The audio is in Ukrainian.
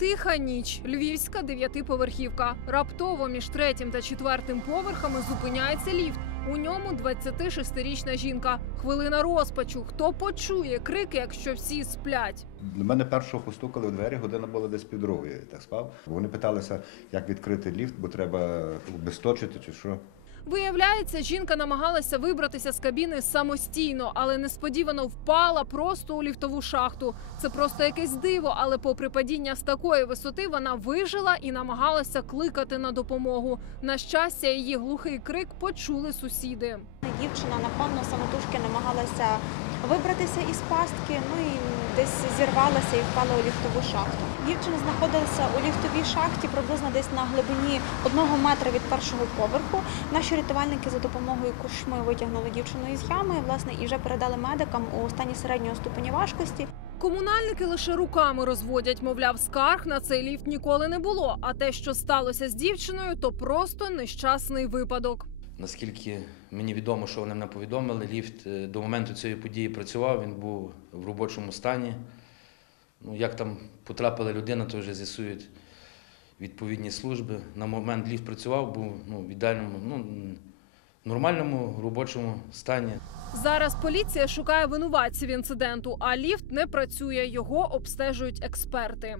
Тиха ніч, львівська дев'ятиповерхівка. Раптово між третім та четвертим поверхами зупиняється ліфт. У ньому 26-річна жінка. Хвилина розпачу. Хто почує крики, якщо всі сплять? До мене першого постукали в двері, година була десь пів другої, так спав. Вони питалися, як відкрити ліфт, бо треба обесточити чи що. Виявляється, жінка намагалася вибратися з кабіни самостійно, але несподівано впала просто у ліфтову шахту. Це просто якесь диво, але попри падіння з такої висоти вона вижила і намагалася кликати на допомогу. На щастя, її глухий крик почули сусіди. Дівчина, напевно, самотужки намагалася вибратися із пастки, ну і десь зірвалася і впала у ліфтову шахту. Дівчина знаходилася у ліфтовій шахті приблизно десь на глибині одного метра від першого поверху. Наші рятувальники за допомогою кушми витягнули дівчину із ями, власне, і вже передали медикам у стані середнього ступеня важкості. Комунальники лише руками розводять, мовляв, скарг на цей ліфт ніколи не було. А те, що сталося з дівчиною, то просто нещасний випадок. Наскільки мені відомо, що вони мене повідомили, ліфт е, до моменту цієї події працював, він був в робочому стані. Ну, як там потрапила людина, то вже з'ясують відповідні служби. На момент ліфт працював, був ну, в ідеальному, ну, нормальному робочому стані. Зараз поліція шукає винуватців інциденту, а ліфт не працює. Його обстежують експерти.